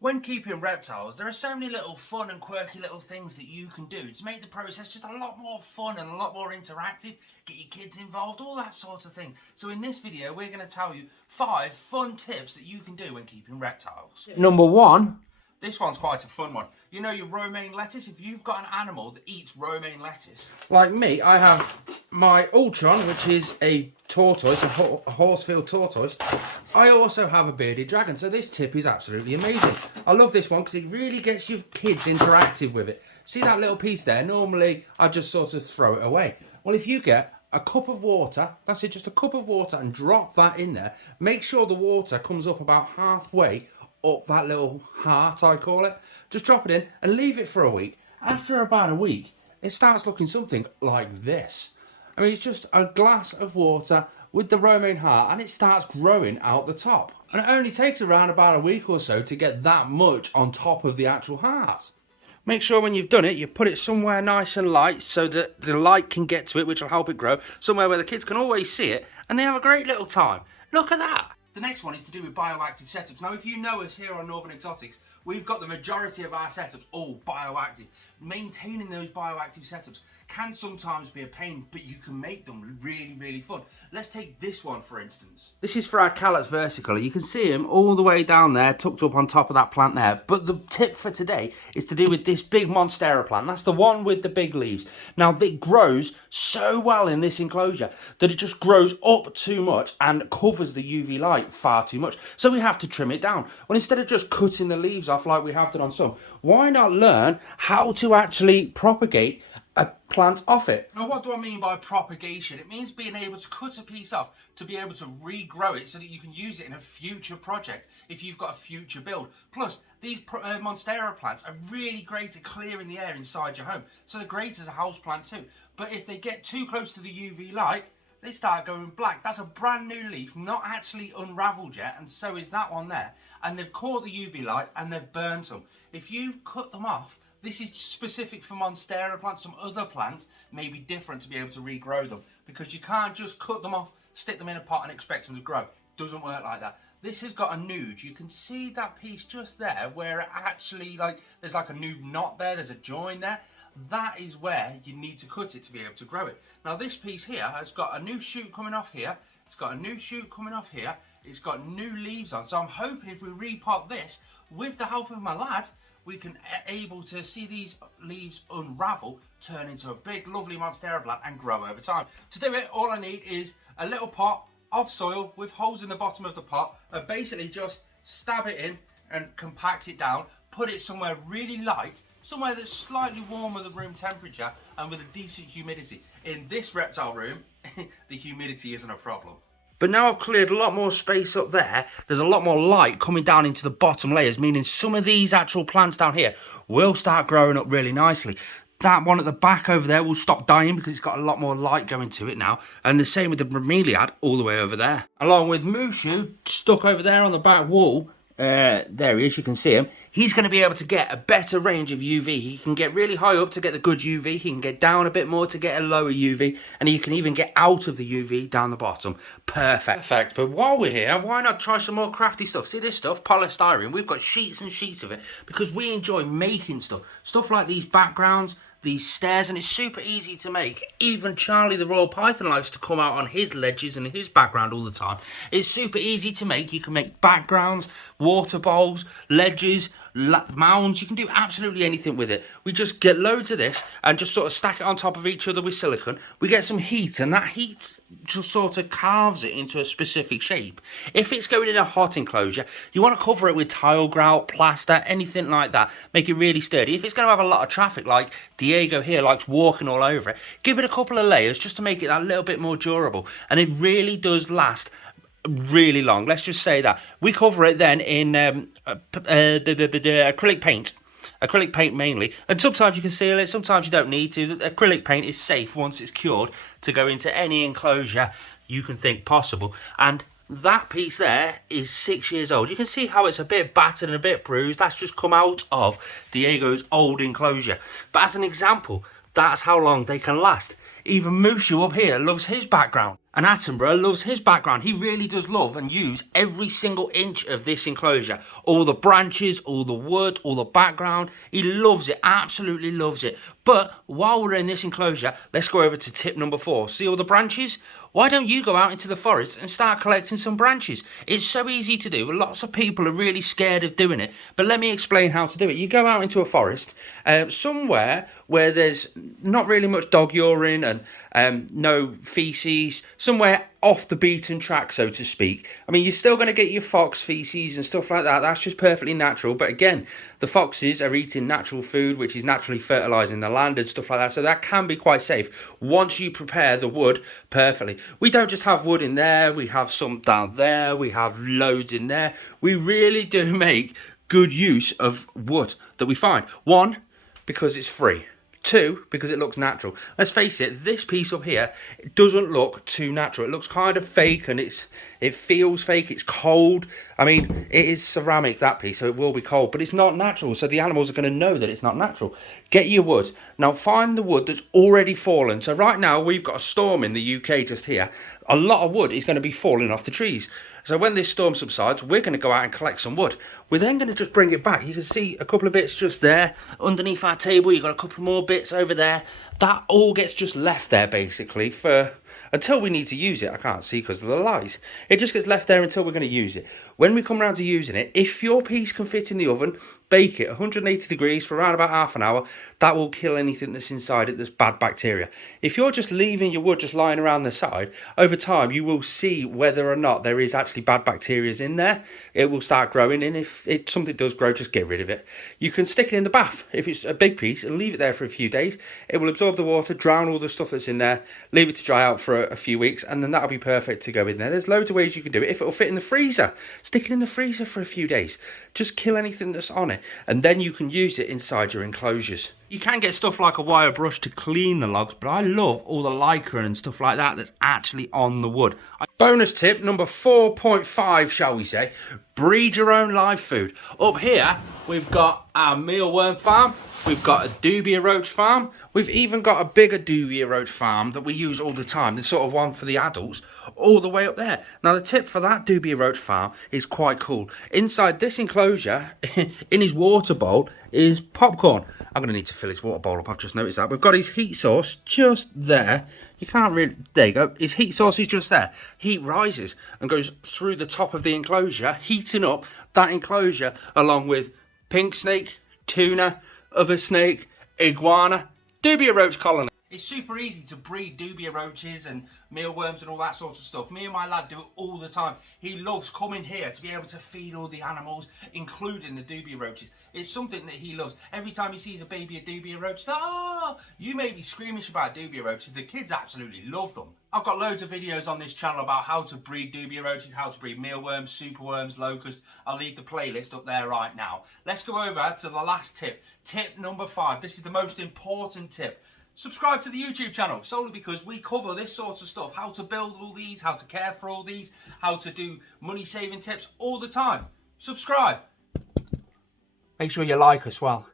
When keeping reptiles, there are so many little fun and quirky little things that you can do to make the process just a lot more fun and a lot more interactive, get your kids involved, all that sort of thing. So in this video, we're going to tell you 5 fun tips that you can do when keeping reptiles. Number 1. This one's quite a fun one. You know your romaine lettuce? If you've got an animal that eats romaine lettuce. Like me, I have my Ultron, which is a tortoise, a Horsfield tortoise. I also have a bearded dragon, so this tip is absolutely amazing. I love this one because it really gets your kids interactive with it. See that little piece there? Normally, I just sort of throw it away. Well, if you get a cup of water, that's it, just a cup of water, and drop that in there, make sure the water comes up about halfway up that little heart, I call it. Just drop it in and leave it for a week. After about a week, it starts looking something like this. I mean, it's just a glass of water with the romaine heart, and it starts growing out the top. And it only takes around about a week or so to get that much on top of the actual heart. Make sure when you've done it, you put it somewhere nice and light so that the light can get to it, which will help it grow. Somewhere where the kids can always see it, and they have a great little time. Look at that. The next one is to do with bioactive setups. Now, if you know us here on Northern Exotics, we've got the majority of our setups all bioactive. Maintaining those bioactive setups can sometimes be a pain, but you can make them really, really fun. Let's take this one, for instance. This is for our Callus versicolor. You can see him all the way down there, tucked up on top of that plant there. But the tip for today is to do with this big Monstera plant. That's the one with the big leaves. Now, it grows so well in this enclosure that it just grows up too much and covers the UV light far too much. So we have to trim it down. Well, instead of just cutting the leaves off like we have done on some, why not learn how to actually propagate a plant off it? Now, what do I mean by propagation? It means being able to cut a piece off to be able to regrow it so that you can use it in a future project if you've got a future build. Plus, these Monstera plants are really great at clearing the air inside your home, so they're great as a house plant too. But if they get too close to the UV light, they start going black. That's a brand new leaf, not actually unraveled yet, and so is that one there. And they've caught the UV light and they've burnt them. If you cut them off, this is specific for Monstera plants. Some other plants may be different to be able to regrow them, because you can't just cut them off, stick them in a pot and expect them to grow. It doesn't work like that. This has got a nude. You can see that piece just there where it actually, there's like a nude knot there, there's a join there. That is where you need to cut it to be able to grow it. Now, this piece here has got a new shoot coming off here. It's got a new shoot coming off here. It's got new leaves on. So I'm hoping if we repot this, with the help of my lad, we can able to see these leaves unravel, turn into a big, lovely Monstera plant and grow over time. To do it, all I need is a little pot of soil with holes in the bottom of the pot, and basically just stab it in and compact it down, put it somewhere really light, somewhere that's slightly warmer than room temperature and with a decent humidity. In this reptile room, the humidity isn't a problem. But now I've cleared a lot more space up there, there's a lot more light coming down into the bottom layers, meaning some of these actual plants down here will start growing up really nicely. That one at the back over there will stop dying because it's got a lot more light going to it now. And the same with the bromeliad all the way over there. Along with Mushu, stuck over there on the back wall. There he is, you can see him. He's going to be able to get a better range of UV. He can get really high up to get the good UV. He can get down a bit more to get a lower UV. And he can even get out of the UV down the bottom. Perfect. But while we're here, why not try some more crafty stuff? See this stuff? Polystyrene. We've got sheets and sheets of it because we enjoy making stuff. Stuff like these backgrounds, these stairs, and it's super easy to make. Even Charlie the Royal Python likes to come out on his ledges and his background all the time. It's super easy to make. You can make backgrounds, water bowls, ledges, mounds. You can do absolutely anything with it. We just get loads of this and just sort of stack it on top of each other with silicone. We get some heat, and that heat just sort of carves it into a specific shape. If it's going in a hot enclosure, you want to cover it with tile grout, plaster, anything like that. Make it really sturdy. If it's going to have a lot of traffic, like Diego here likes walking all over it, give it a couple of layers just to make it that little bit more durable. And it really does last really long. Let's just say that. We cover it then in acrylic paint. Acrylic paint mainly, and sometimes you can seal it, sometimes you don't need to. Acrylic paint is safe once it's cured to go into any enclosure you can think possible. And that piece there is 6 years old. You can see how it's a bit battered and a bit bruised. That's just come out of Diego's old enclosure. But as an example, that's how long they can last. Even Mushu up here loves his background. And Attenborough loves his background. He really does love and use every single inch of this enclosure. All the branches, all the wood, all the background. He loves it, absolutely loves it. But while we're in this enclosure, let's go over to tip number 4. See all the branches? Why don't you go out into the forest and start collecting some branches? It's so easy to do. Lots of people are really scared of doing it. But let me explain how to do it. You go out into a forest, somewhere where there's not really much dog urine and no feces, somewhere off the beaten track, so to speak. I mean, you're still going to get your fox feces and stuff like that. That's just perfectly natural. But again, the foxes are eating natural food, which is naturally fertilising the land and stuff like that. So that can be quite safe once you prepare the wood perfectly. We don't just have wood in there. We have some down there. We have loads in there. We really do make good use of wood that we find. 1, because it's free. 2, because it looks natural. Let's face it, this piece up here, it doesn't look too natural. It looks kind of fake and it feels fake. It's cold. I mean, it is ceramic, that piece, so it will be cold, but it's not natural. So the animals are going to know that it's not natural. Get your wood. Now find the wood that's already fallen. So right now we've got a storm in the UK just here. A lot of wood is going to be falling off the trees. So when this storm subsides, we're going to go out and collect some wood. We're then going to just bring it back. You can see a couple of bits just there. Underneath our table, you've got a couple more bits over there. That all gets just left there, basically, for until we need to use it. I can't see because of the light. It just gets left there until we're going to use it. When we come around to using it, if your piece can fit in the oven, bake it 180 degrees for around about half an hour. That will kill anything that's inside it that's bad bacteria. If you're just leaving your wood just lying around the side, over time you will see whether or not there is actually bad bacteria in there. It will start growing, and if something does grow, just get rid of it. You can stick it in the bath if it's a big piece and leave it there for a few days. It will absorb the water, drown all the stuff that's in there, leave it to dry out for a few weeks, and then that'll be perfect to go in there. There's loads of ways you can do it. If it'll fit in the freezer, stick it in the freezer for a few days. Just kill anything that's on it, and then you can use it inside your enclosures. You can get stuff like a wire brush to clean the logs, but I love all the lycra and stuff like that that's actually on the wood. Bonus tip number 4.5, shall we say, breed your own live food. Up here, we've got our mealworm farm, we've got a dubia roach farm, we've even got a bigger dubia roach farm that we use all the time, the sort of one for the adults, all the way up there. Now the tip for that dubia roach farm is quite cool. Inside this enclosure, in his water bowl, is popcorn. I'm going to need to fill his water bowl up, I've just noticed that. We've got his heat source just there. You can't really, there you go, his heat source is just there. Heat rises and goes through the top of the enclosure, heating up that enclosure along with pink snake, tuna, other snake, iguana, dubia roach colony. It's super easy to breed dubia roaches and mealworms and all that sort of stuff. Me and my lad do it all the time. He loves coming here to be able to feed all the animals, including the dubia roaches. It's something that he loves. Every time he sees a baby of dubia roach, oh, you may be squeamish about dubia roaches. The kids absolutely love them. I've got loads of videos on this channel about how to breed dubia roaches, how to breed mealworms, superworms, locusts. I'll leave the playlist up there right now. Let's go over to the last tip. Tip number 5. This is the most important tip. Subscribe to the YouTube channel, solely because we cover this sort of stuff. How to build all these, how to care for all these, how to do money saving tips all the time. Subscribe. Make sure you like as well.